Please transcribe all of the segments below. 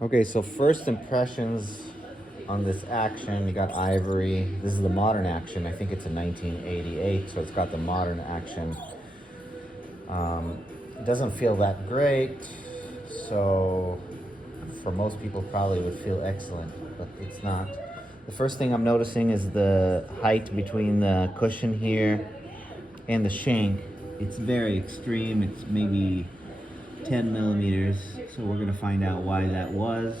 Okay, so first impressions on this action, you got ivory. This is the modern action. I think it's a 1988, so it's got the modern action. It doesn't feel that great, so for most people probably would feel excellent, but it's not. The first thing I'm noticing is the height between the cushion here and the shank. It's very extreme. It's maybe 10 millimeters, so we're gonna find out why that was.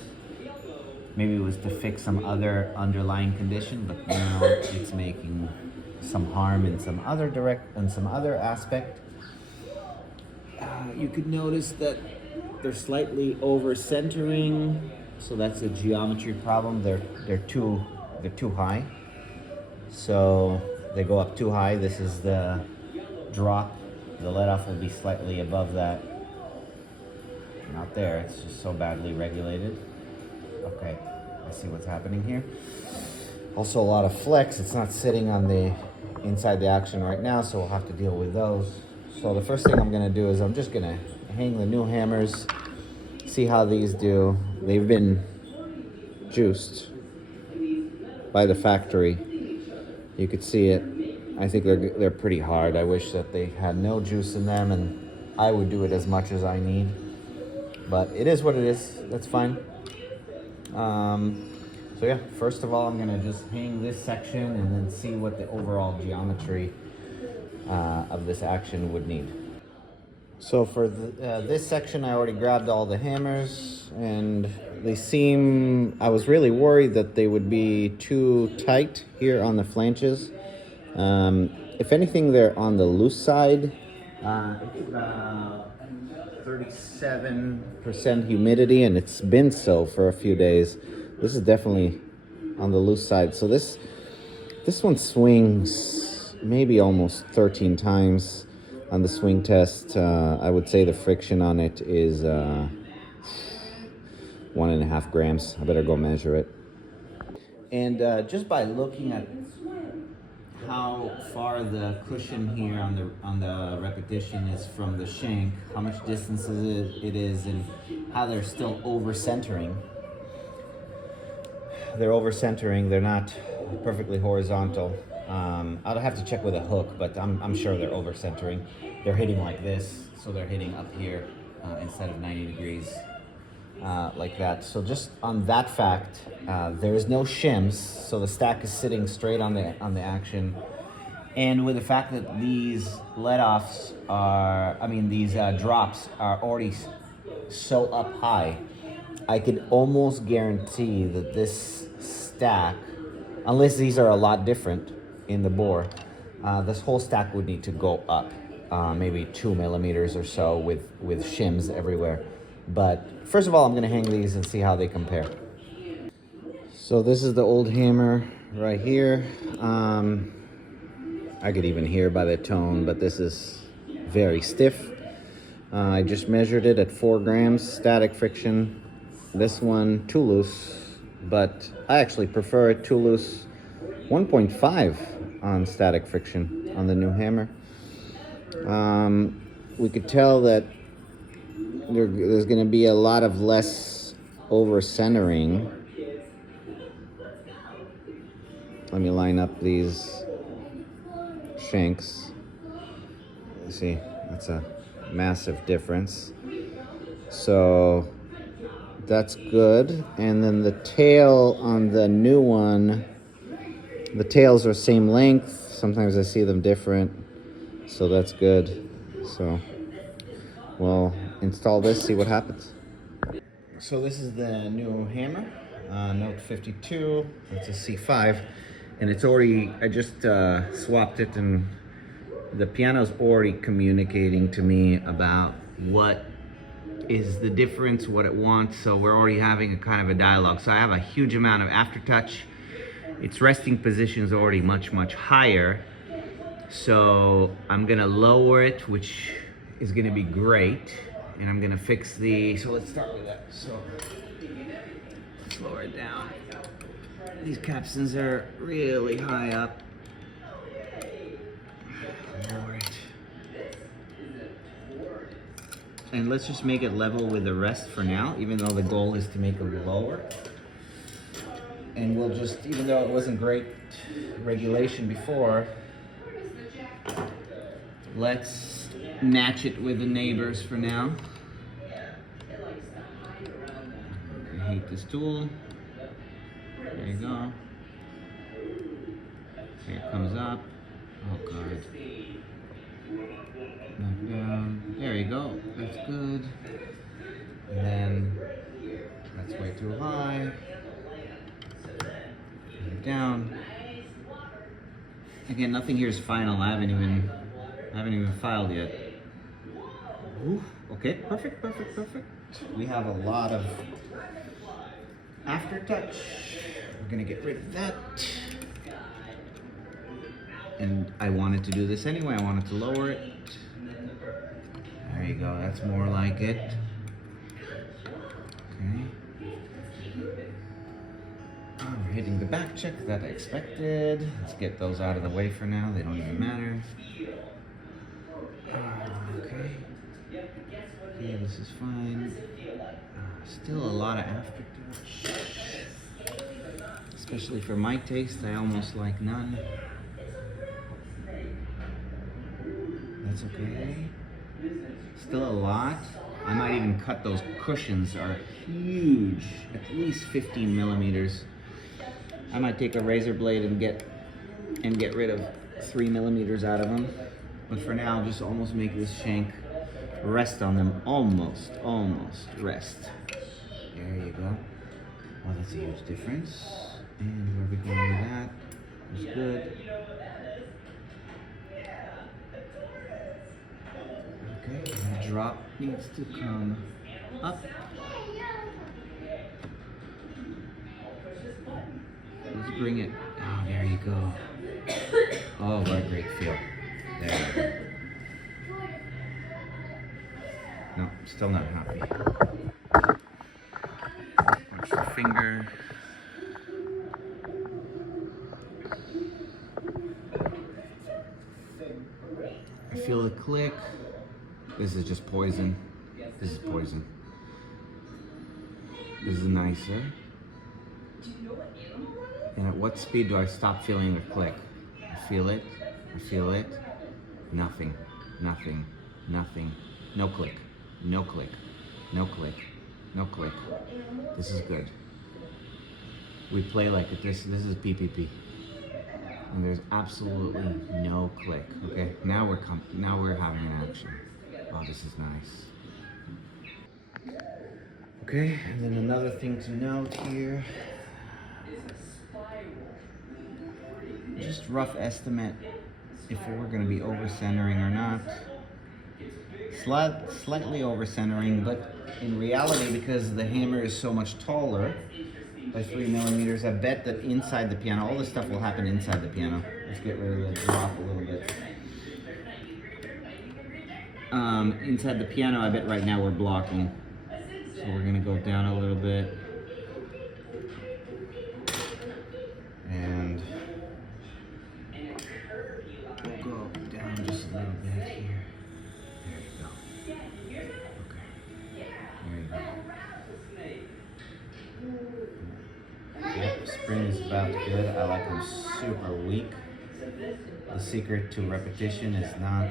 Maybe it was to fix some other underlying condition, but now it's making some harm in some other aspect. You could notice that they're slightly over centering, so that's a geometry problem. They're too high, so they go up too high. This is the drop. The let off will be slightly above that. Not there. It's just so badly regulated. Okay, I see what's happening here. Also a lot of flex. It's not sitting on the inside the action right now, so we'll have to deal with those. So the first thing I'm gonna do is I'm just gonna hang the new hammers, see how these do. They've been juiced by the factory. You could see it. I think they're pretty hard. I wish that they had no juice in them, and I would do it as much as I need. But it is what it is. That's fine. So yeah, first of all, I'm gonna just hang this section and then see what the overall geometry of this action would need. So for this section, I already grabbed all the hammers, and they seem, I was really worried that they would be too tight here on the flanges. If anything, they're on the loose side. It's about 37% humidity, and it's been so for a few days. This is definitely on the loose side. So this one swings maybe almost 13 times on the swing test. I would say the friction on it is 1.5 grams. I better go measure it. And just by looking at how far the cushion here on the repetition is from the shank, how much distance it is, and how they're still over centering. They're over centering. They're not perfectly horizontal. I'll have to check with a hook, but I'm sure they're over centering. They're hitting like this, so they're hitting up here instead of 90 degrees like that. So just on that fact, there is no shims, so the stack is sitting straight on the action. And with the fact that these let-offs these drops are already so up high, I could almost guarantee that this stack, unless these are a lot different in the bore, this whole stack would need to go up maybe 2 millimeters or so with shims everywhere. But first of all, I'm gonna hang these and see how they compare. So this is the old hammer right here. I could even hear by the tone, but this is very stiff. I just measured it at 4 grams static friction. This one too loose, but I actually prefer it too loose. 1.5 on static friction on the new hammer. We could tell that there's going to be a lot of less over centering. Let me line up these shanks. You see, that's a massive difference. So that's good. And then the tail on the new one, the tails are same length. Sometimes I see them different, so that's good. So we'll install this, see what happens. So this is the new hammer, Note 52. It's a C5, and it's already, I just swapped it, and the piano's already communicating to me about what is the difference, what it wants. So we're already having a kind of a dialogue. So I have a huge amount of aftertouch. Its resting position is already much, much higher. So I'm gonna lower it, which is gonna be great. And I'm gonna fix so let's start with that. So let's lower it down. These capstans are really high up. Lower it. And let's just make it level with the rest for now, even though the goal is to make it lower. And we'll just, even though it wasn't great regulation before, let's match it with the neighbors for now. I hate this tool. There you go. Here it comes up. Oh god. Back down. There you go. That's good. And then that's way too high. Down. Again, nothing here is final. I haven't even filed yet. Ooh, okay, perfect. We have a lot of aftertouch. We're gonna get rid of that. And I wanted to do this anyway. I wanted to lower it. There you go. That's more like it. Okay. We're hitting the back check that I expected. Let's get those out of the way for now. They don't even matter. Okay. Okay, this is fine. Still a lot of aftertouch. Especially for my taste, I almost like none. That's okay. Still a lot. I might even cut those cushions, are huge, at least 15 millimeters. I might take a razor blade and get rid of 3 millimeters out of them. But for now, just almost make this shank rest on them. Almost rest. There you go. Well, that's a huge difference. And where are we going with that? That's good. Okay, the drop needs to come up. Let's bring it. Oh, there you go. Oh, what a great feel. There you go. No, still not happy. Watch the finger. I feel the click. This is just poison. This is poison. This is nicer. And at what speed do I stop feeling the click? I feel it. I feel it. Nothing. Nothing. Nothing. No click. No click. No click. No click. This is good. We play like it. This is PPP. And there's absolutely no click. Okay. Now we're having an action. Oh, this is nice. Okay, and then another thing to note here. Just rough estimate if we're going to be over centering or not. Slightly over centering, but in reality, because the hammer is so much taller by 3 millimeters, I bet that inside the piano, all this stuff will happen inside the piano. Let's get rid of the drop a little bit. Inside the piano, I bet right now we're blocking. So we're gonna go down a little bit. And we'll go down just a little bit here. There you go. Okay. There you go. Yep, spring is about good. I like them super weak. The secret to repetition is not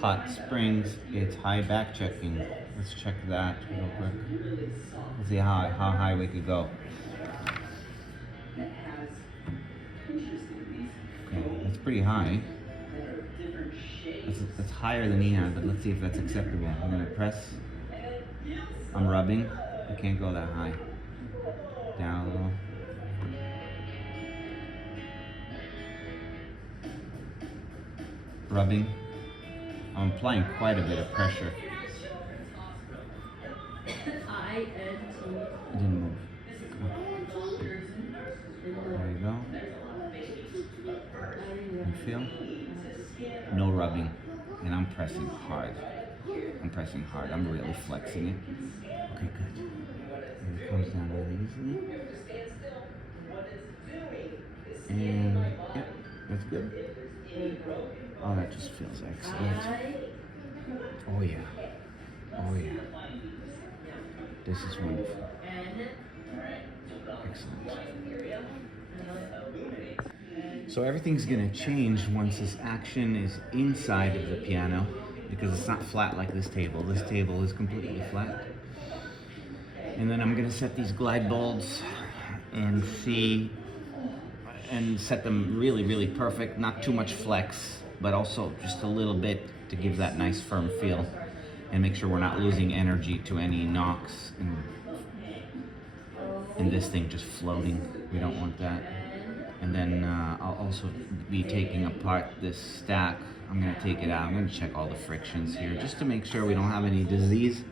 hot springs, it's high back checking. Let's check that real quick. Let's see how high we could go. Okay, that's pretty high. That's higher than he had, but let's see if that's acceptable. I'm gonna press. I'm rubbing. I can't go that high. Down a little. Rubbing. I'm applying quite a bit of pressure. It didn't move. There you go. You feel? No rubbing. And I'm pressing hard. I'm pressing hard. I'm really flexing it. Okay, good. And it comes down really easily. And yep, that's good. Oh, that just feels excellent. Oh yeah. Oh yeah. This is wonderful. Excellent. So everything's gonna change once this action is inside of the piano, because it's not flat like this table. This table is completely flat. And then I'm gonna set these glide bulbs and see, and set them really, really perfect. Not too much flex, but also just a little bit to give that nice firm feel, and make sure we're not losing energy to any knocks and this thing just floating. We don't want that. And then I'll also be taking apart this stack. I'm gonna take it out. I'm gonna check all the frictions here just to make sure we don't have any disease,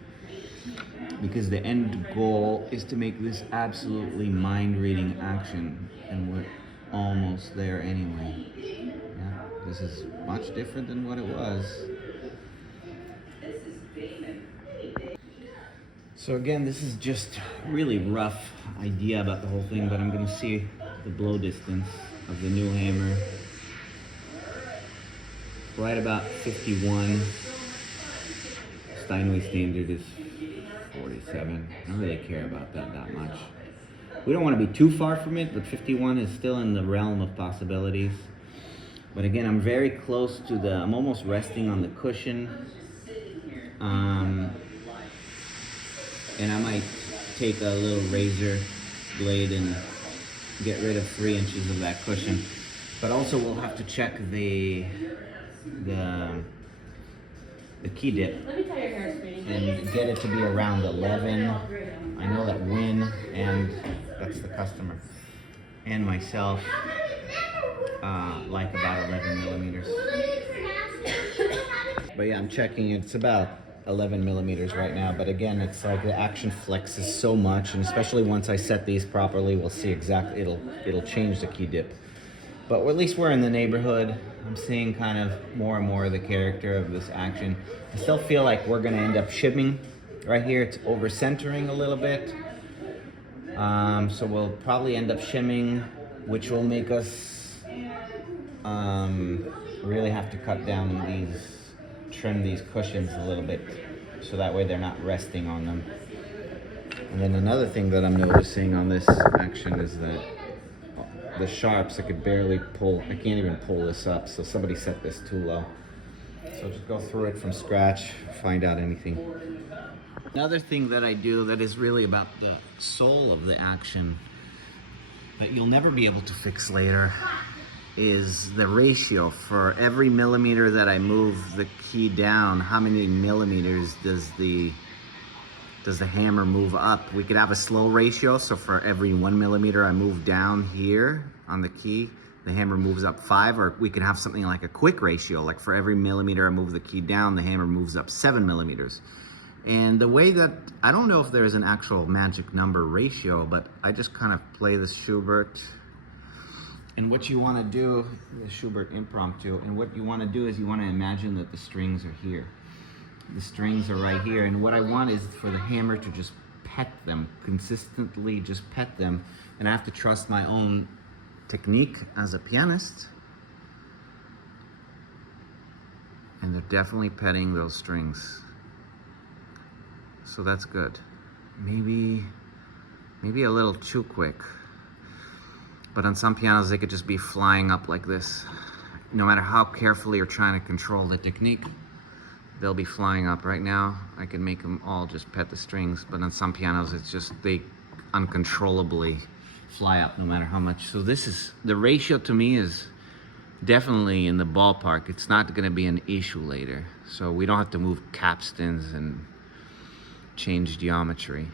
because the end goal is to make this absolutely mind-reading action, and we're almost there anyway. Yeah, this is much different than what it was. So again, this is just really rough idea about the whole thing, but I'm gonna see the blow distance of the new hammer. Right about 51. Steinway standard is 47. I don't really care about that much. We don't want to be too far from it, but 51 is still in the realm of possibilities. But again, I'm very close to I'm almost resting on the cushion. And I might take a little razor blade and get rid of 3 inches of that cushion. But also we'll have to check the key dip and get it to be around 11. I know that Win, and that's the customer, and myself like about 11 millimeters. But yeah, I'm checking, it's about 11 millimeters right now, but again, it's like the action flexes so much, and especially once I set these properly, we'll see exactly, it'll change the key dip. But at least we're in the neighborhood. I'm seeing kind of more and more of the character of this action. I still feel like we're gonna end up shimming. Right here, it's over centering a little bit. So we'll probably end up shimming, which will make us really have to cut down trim these cushions a little bit, so that way they're not resting on them. And then another thing that I'm noticing on this action is that the sharps, I could barely pull, I can't even pull this up, so somebody set this too low. So just go through it from scratch, find out anything. Another thing that I do that is really about the soul of the action that you'll never be able to fix later is the ratio. For every millimeter that I move the key down, how many millimeters does the hammer move up? We could have a slow ratio, so for every 1 millimeter I move down here on the key, the hammer moves up 5, or we could have something like a quick ratio, like for every millimeter I move the key down, the hammer moves up 7 millimeters. And the way that, I don't know if there's an actual magic number ratio, but I just kind of play the Schubert. And what you want to do, the Schubert impromptu, and what you want to do is you want to imagine that the strings are here. The strings are right here, and what I want is for the hammer to just pet them, consistently just pet them, and I have to trust my own technique as a pianist. And they're definitely petting those strings. So that's good. Maybe a little too quick. But on some pianos, they could just be flying up like this. No matter how carefully you're trying to control the technique, they'll be flying up. Right now, I can make them all just pet the strings, but on some pianos, it's just, they uncontrollably fly up no matter how much. So the ratio to me is definitely in the ballpark. It's not gonna be an issue later. So we don't have to move capstans and change geometry.